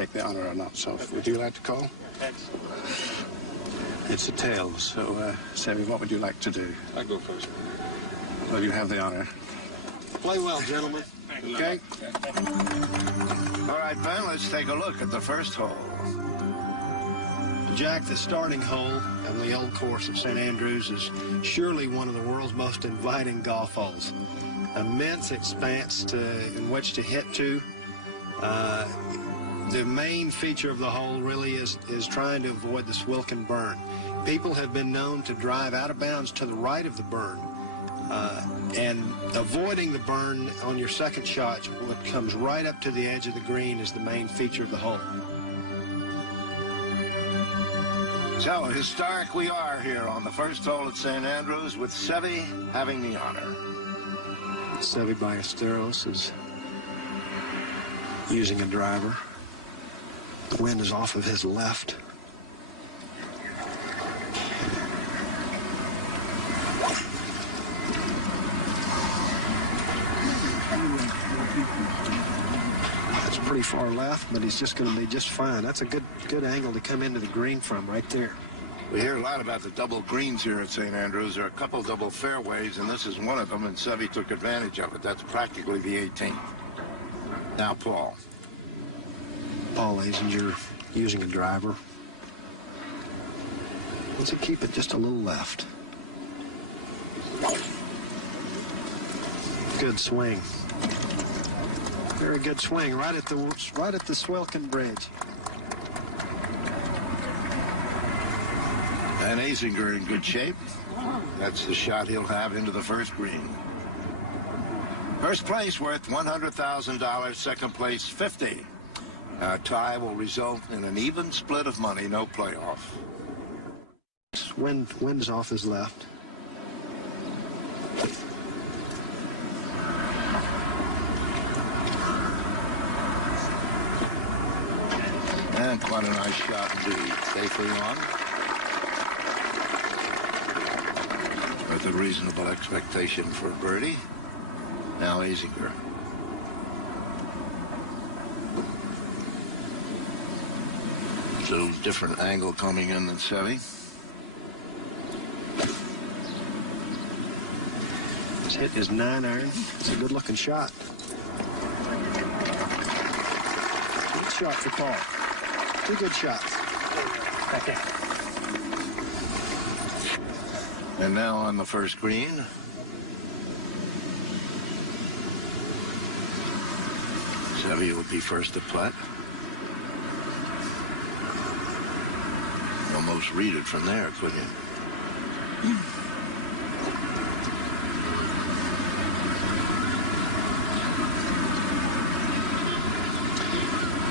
take the honor or not. So, would you like to call? It's a tails. So, Seve, what would you like to do? I go first. Well, you have the honor. Play well, gentlemen. Okay. All right, Ben, let's take a look at the first hole. Jack, the starting hole of the old course of St. Andrews is surely one of the world's most inviting golf holes. Immense expanse in which to hit to. The main feature of the hole really is trying to avoid the Swilken burn. People have been known to drive out of bounds to the right of the burn. And avoiding the burn on your second shot, what comes right up to the edge of the green, is the main feature of the hole. So, historic we are here on the first hole at St. Andrews, with Seve having the honor. Seve Ballesteros is using a driver. The wind is off of his left. That's pretty far left, but he's just going to be just fine. That's a good angle to come into the green from right there. We hear a lot about the double greens here at St. Andrews. There are a couple double fairways, and this is one of them, and Seve took advantage of it. That's practically the 18th. Now, Paul. Paul Azinger using a driver. Wants to keep it just a little left. Good swing. Very good swing, right at the Swilken Bridge. And Azinger in good shape. That's the shot he'll have into the first green. First place worth $100,000. Second place, $50,000. A tie will result in an even split of money, no playoff. Wind is off his left. And quite a nice shot indeed. Safely on. With a reasonable expectation for a birdie. Now Azinger. A little different angle coming in than Seve. He's hit his 9-iron. It's a good-looking shot. Good shot for Paul. Two good shots. And now on the first green. Seve will be first to putt. Almost read it from there, couldn't you?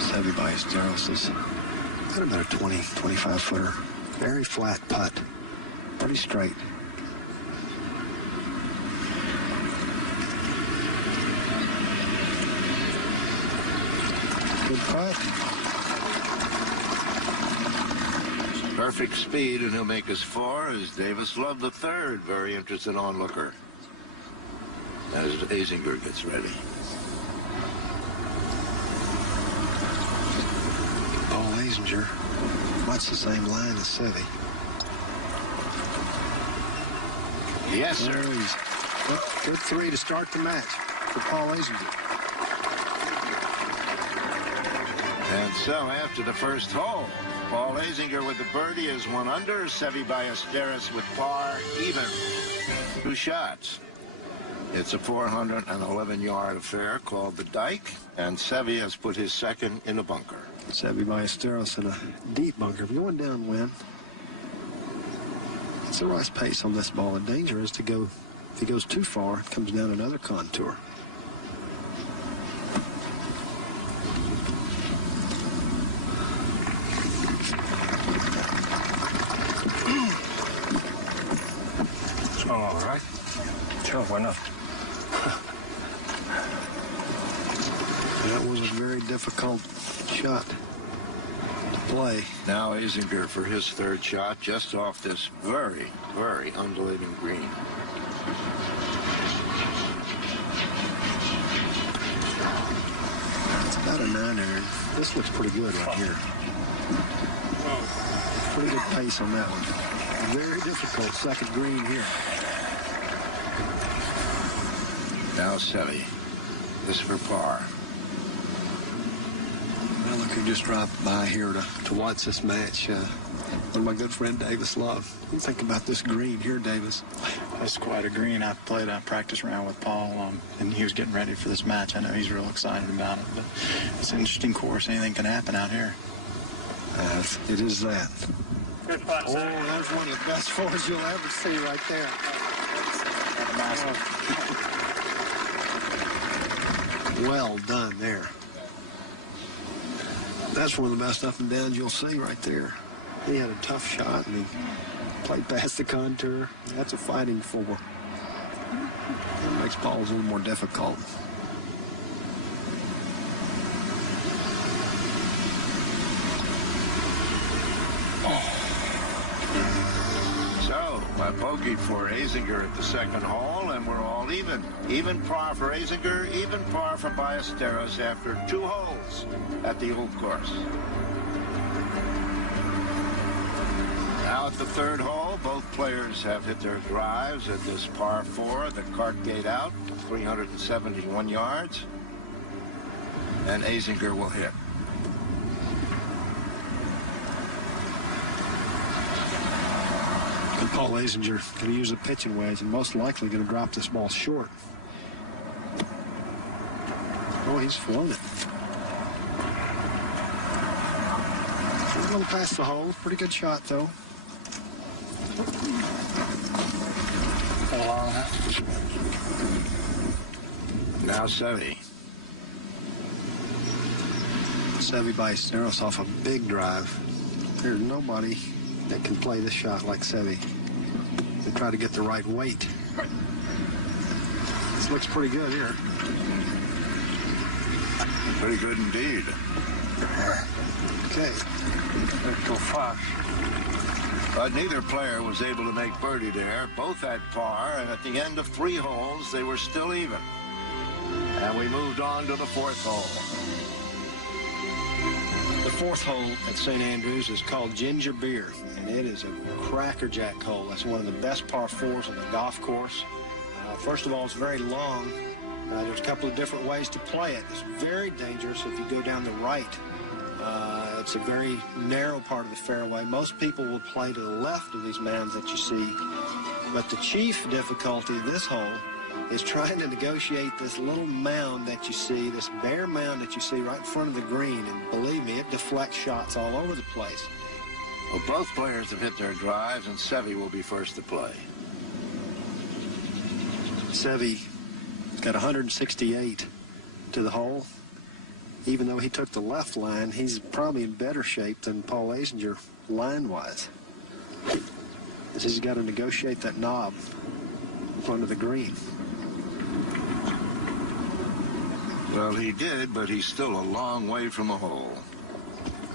Seve Ballesteros is got about a 20, 25-footer. Very flat putt. Pretty straight. Good putt. Perfect speed, and he'll make us 4 as Davis Love the third. Very interested onlooker as Azinger gets ready. Paul Azinger, much the same line as Seve. Yes, sir. Good 3 to start the match for Paul Azinger. And so after the first hole, Paul Azinger with the birdie is 1 under. Seve Ballesteros with par, even. 2 shots. It's a 411-yard affair called the Dyke, and Seve has put his second in a bunker. Seve Ballesteros in a deep bunker. Going downwind. It's the right pace on this ball. The danger is to go, if he goes too far, it comes down another contour. All right. Sure, why not? That was a very difficult shot to play. Now Azinger for his third shot, just off this very, very undulating green. It's About a 9-iron. This looks pretty good right here. Pretty good pace on that one. Very difficult second green here. Now Seve. This for par. Well, look who just dropped by here to watch this match. One of my good friend, Davis Love. What do you think about this green here, Davis? That's quite a green. I played a practice round with Paul, and he was getting ready for this match. I know he's real excited about it, but it's an interesting course. Anything can happen out here. It is that. Oh, there's one of the best fours you'll ever see right there. Well done there. That's one of the best up and downs you'll see right there. He had a tough shot, and he played past the contour. That's a fighting four. That makes balls a little more difficult. So, a bogey for Azinger at the second hole, and we're all even. Even par for Azinger, even par for Ballesteros after 2 holes at the old course. Now at the third hole, both players have hit their drives at this par 4, the cart gate out, 371 yards. And Azinger will hit. And Paul Azinger going to use the pitching wedge and most likely going to drop this ball short. Oh, he's flown it. He's going to pass the hole. Pretty good shot, though. Now Seve. Seve Ballesteros off a big drive. There's nobody that can play this shot like Seve. They try to get the right weight. This looks pretty good here. Pretty good indeed. Okay. Let's go fast. But neither player was able to make birdie there. Both at par, and at the end of 3 holes, they were still even. And we moved on to the 4th hole. The 4th hole at St. Andrews is called Ginger Beer, and it is a crackerjack hole. That's one of the best par 4s on the golf course. First of all, it's very long. There's a couple of different ways to play it. It's very dangerous if you go down the right. It's a very narrow part of the fairway. Most people will play to the left of these mounds that you see. But the chief difficulty of this hole is trying to negotiate this little mound that you see, this bare mound that you see right in front of the green. And believe me, it deflects shots all over the place. Well, both players have hit their drives, and Seve will be first to play. Seve got 168 to the hole. Even though he took the left line, he's probably in better shape than Paul Azinger line-wise. He's got to negotiate that knob in front of the green. Well, he did, but he's still a long way from a hole.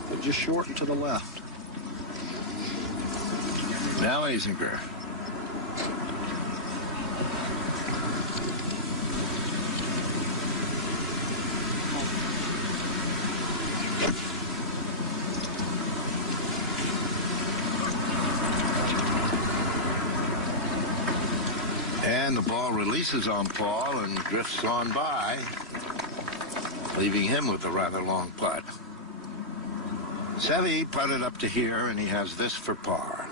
But just short and to the left. Now Azinger. And the ball releases on Paul and drifts on by, leaving him with a rather long putt. Seve putted up to here, and he has this for par.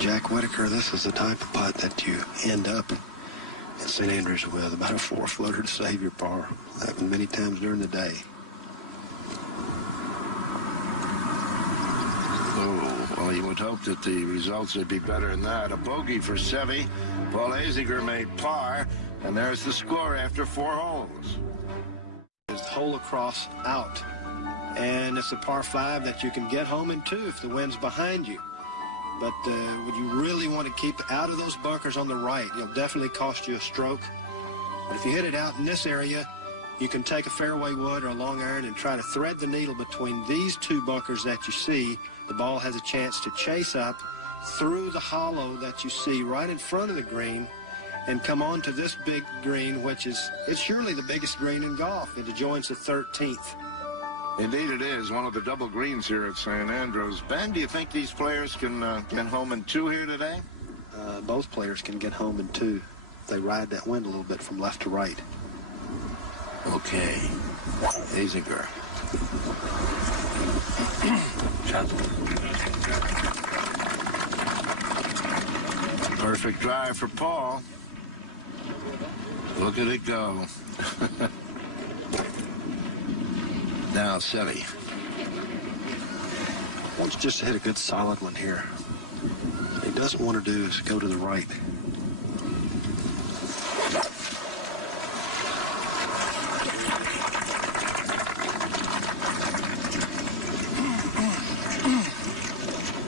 Jack Whitaker, this is the type of putt that you end up at St. Andrews with, about a 4-footer to save your par. Happened many times during the day. Well, you would hope that the results would be better than that. A bogey for Seve. Paul Azinger made par, and there's the score after 4 holes. It's hole across out, and it's a par 5 that you can get home in 2 if the wind's behind you. But would you really want to keep out of those bunkers on the right? It'll definitely cost you a stroke. But if you hit it out in this area, you can take a fairway wood or a long iron and try to thread the needle between these 2 bunkers that you see. The ball has a chance to chase up through the hollow that you see right in front of the green and come on to this big green, which is, it's surely the biggest green in golf. It adjoins the 13th. Indeed it is, one of the double greens here at St. Andrews. Ben, do you think these players can get home in 2 here today? Both players can get home in 2. They ride that wind a little bit from left to right. Okay. Azinger. Perfect drive for Paul. Look at it go. Now, Seve. Wants just to hit a good solid one here. What he doesn't want to do is go to the right.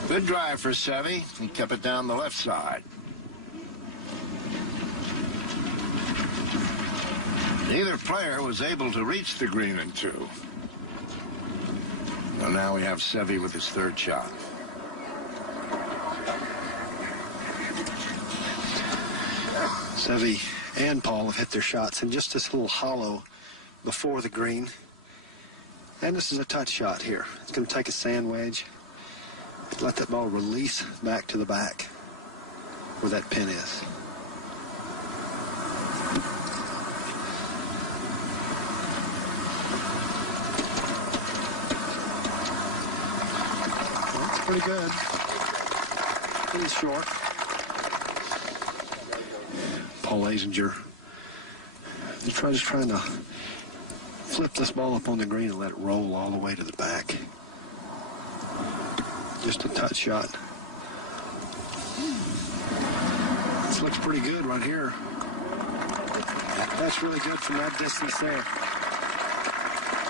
Good drive for Seve. He kept it down the left side. Neither player was able to reach the green in 2. Well, now we have Seve with his 3rd shot. Seve and Paul have hit their shots in just this little hollow before the green. And this is a touch shot here. It's going to take a sand wedge. Let that ball release back to the back where that pin is. That's pretty good. Pretty short. Paul Azinger just trying to flip this ball up on the green and let it roll all the way to the back. Just a touch shot. This looks pretty good right here. That's really good from that distance there.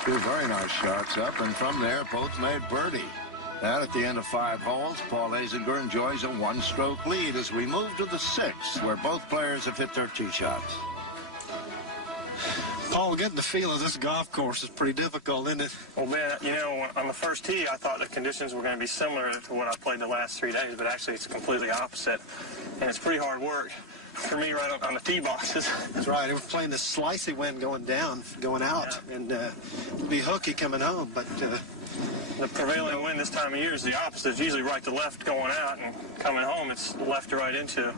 2 very nice shots up, and from there, both made birdie. And at the end of 5 holes, Paul Azinger enjoys a 1-stroke lead as we move to the 6th, where both players have hit their tee shots. Paul, getting the feel of this golf course is pretty difficult, isn't it? Well, Ben, you know, on the first tee, I thought the conditions were going to be similar to what I played the last 3 days, but actually it's completely opposite. And it's pretty hard work for me right on the tee boxes. That's right. It was playing this slicey wind going down, going out, Yeah. and it'd be hooky coming home, but... The prevailing wind this time of year is the opposite. It's usually right to left going out, and coming home it's left to right into.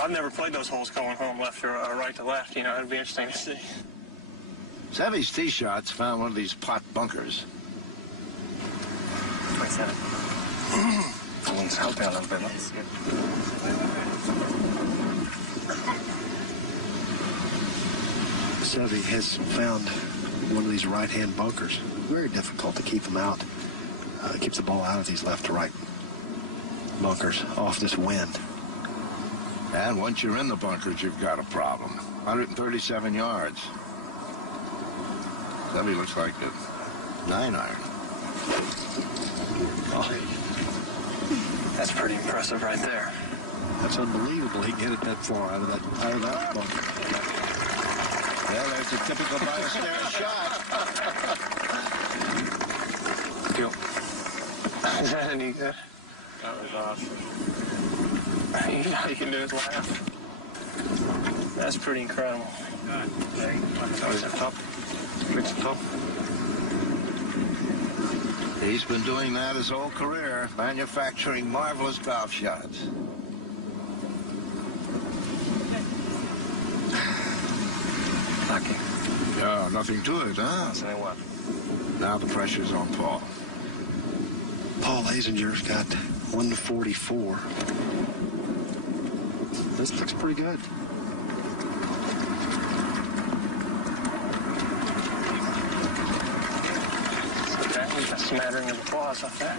I've never played those holes going home left or right to left. You know, it'd be interesting to see. Seve's tee shots found one of these pot bunkers. 27. Someone's helping a little bit. That's good. Seve has found one of these right-hand bunkers. Very difficult to keep them out. Keeps the ball out of these left to right bunkers off this wind. And once you're in the bunkers, you've got a problem. 137 yards. Seve looks like a 9-iron. Oh, That's pretty impressive right there. that's unbelievable. He can hit it that far out of that bunker. Well, there's a typical Ballesteros shot. Is that any good? That was awesome. All you can do is laugh. That's pretty incredible. Always a top. It's top. He's been doing that his whole career, manufacturing marvelous golf shots. Lucky. Yeah, nothing to it, huh? Say what? Now the pressure's on Paul. Paul Azinger's got 144. This looks pretty good. A smattering of applause off that.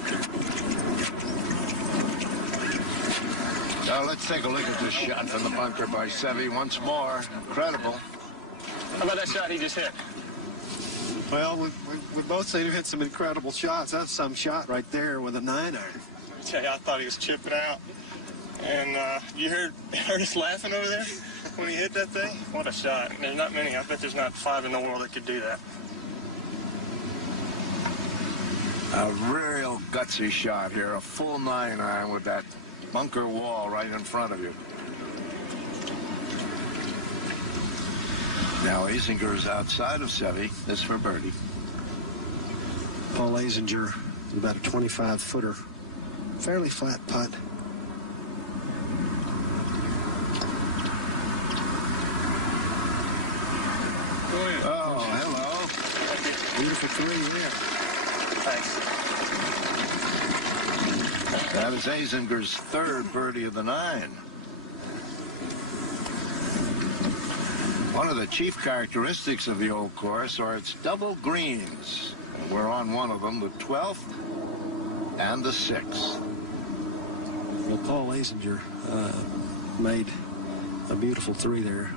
Now let's take a look at this shot from the bunker by Seve once more. Incredible. How about that shot he just hit? Well, we both seen him hit some incredible shots. That's some shot right there with a 9-iron. I tell you, I thought he was chipping out. And you heard us laughing over there when he hit that thing? What a shot. There's not many. I bet there's not 5 in the world that could do that. A real gutsy shot here. A full 9-iron with that bunker wall right in front of you. Now Azinger's outside of Seve. This for birdie. Paul Azinger, about a 25-footer, fairly flat putt. Oh, hello. Beautiful three there. Thanks. That is Azinger's third birdie of the 9. One of the chief characteristics of the old course are its double greens. We're on one of them, the 12th and the 6th. Well, Paul Azinger made a beautiful three there,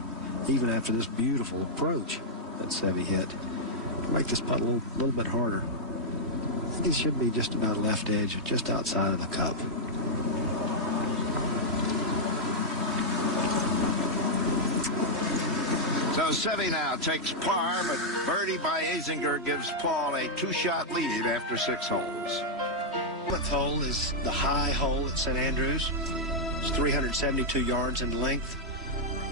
even after this beautiful approach that Seve hit. Make this putt a little bit harder. I think it should be just about left edge, just outside of the cup. So Seve now takes par, but birdie by Azinger gives Paul a 2-shot lead after 6 holes. The 7th hole is the high hole at St. Andrews. It's 372 yards in length.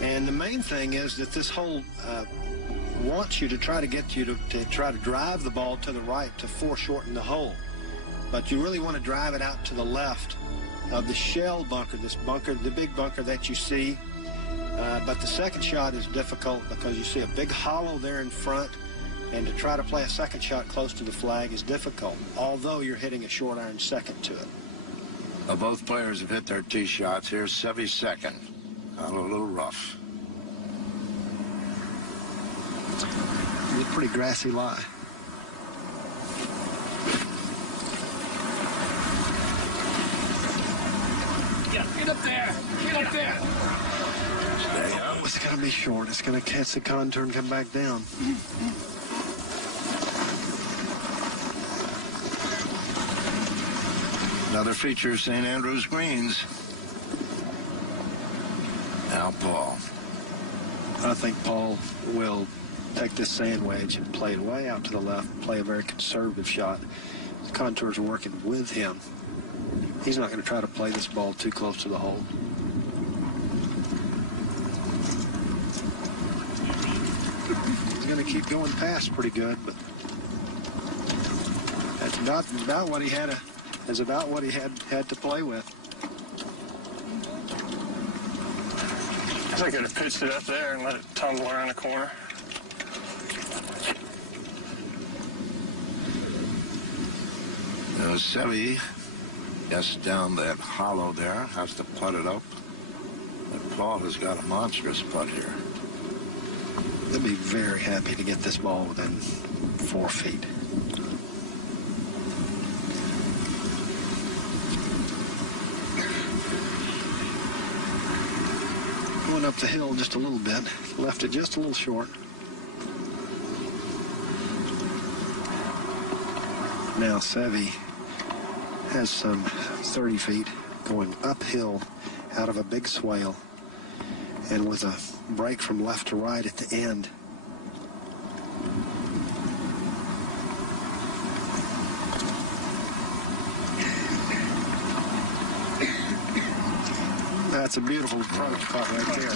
And the main thing is that this hole wants you to try to get you to try to drive the ball to the right to foreshorten the hole. But you really want to drive it out to the left of the shell bunker, this bunker, the big bunker that you see. But the second shot is difficult because you see a big hollow there in front, and to try to play a second shot close to the flag is difficult, although you're hitting a short iron second to it. Both players have hit their tee shots. Here's Seve's second. A little rough. It's a pretty grassy lie. Get up there! Get up there! Stay up. It's going to be short. It's going to catch the contour and come back down. Another feature of St. Andrews greens. Now Paul. I think Paul will take this sand wedge and play it way out to the left, play a very conservative shot. The contours are working with him. He's not going to try to play this ball too close to the hole. He's going to keep going past pretty good, but that's about what he had had to play with. I think I'd have pitched it up there and let it tumble around the corner. Seve, yes, down that hollow there, has to putt it up. But Paul has got a monstrous putt here. They'll be very happy to get this ball within 4 feet. Going up the hill just a little bit, left it just a little short. Now Seve has some 30 feet going uphill out of a big swale, and with a break from left to right at the end. That's a beautiful approach putt right there.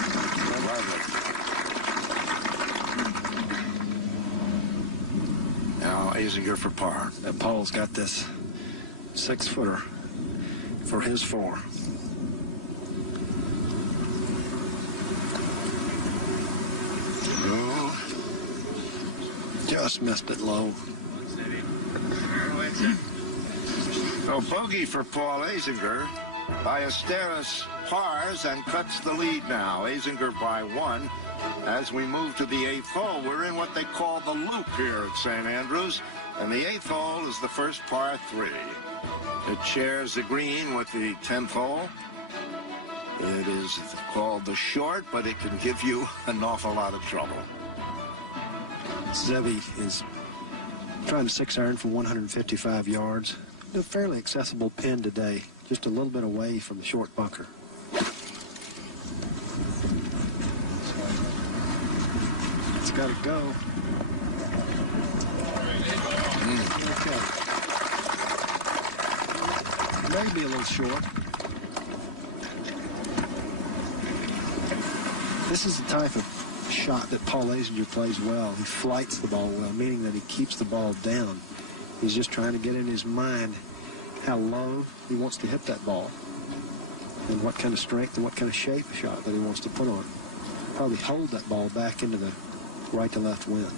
Now Azinger for par. And Paul's got this 6-footer for his 4. Just missed it low. So bogey for Paul Azinger. Ballesteros pars and cuts the lead now. Azinger by 1. As we move to the 8th hole, we're in what they call the loop here at St. Andrews. And the 8th hole is the first par 3. It shares the green with the 10th hole. It is called the short, but it can give you an awful lot of trouble. Seve is trying to 6-iron for 155 yards. A fairly accessible pin today, just a little bit away from the short bunker. It's got to go. Okay. Maybe a little short. This is the type of shot that Paul Azinger plays well. He flights the ball well, meaning that he keeps the ball down. He's just trying to get in his mind how low he wants to hit that ball and what kind of strength and what kind of shape shot that he wants to put on it. Probably hold that ball back into the right to left wind.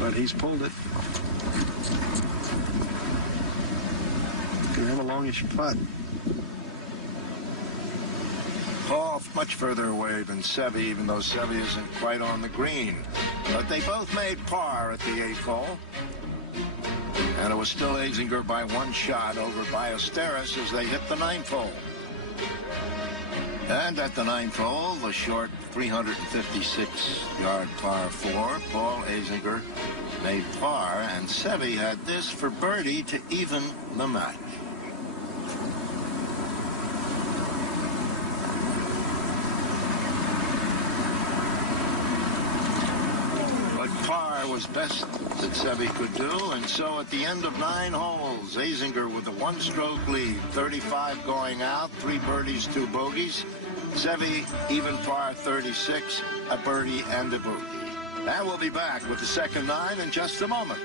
But he's pulled it. Can have a longish putt. Paul much further away than Seve, even though Seve isn't quite on the green. But they both made par at the 8th hole. And it was still Azinger by 1 shot over Ballesteros as they hit the 9th hole. And at the 9th hole, the short 356-yard par 4, Paul Azinger made par, and Seve had this for birdie to even the match. Par was best that Seve could do, and so at the end of 9 holes, Azinger with a 1-stroke lead, 35 going out, 3 birdies, 2 bogeys. Seve even par 36, a birdie and a bogey. And we'll be back with the second 9 in just a moment.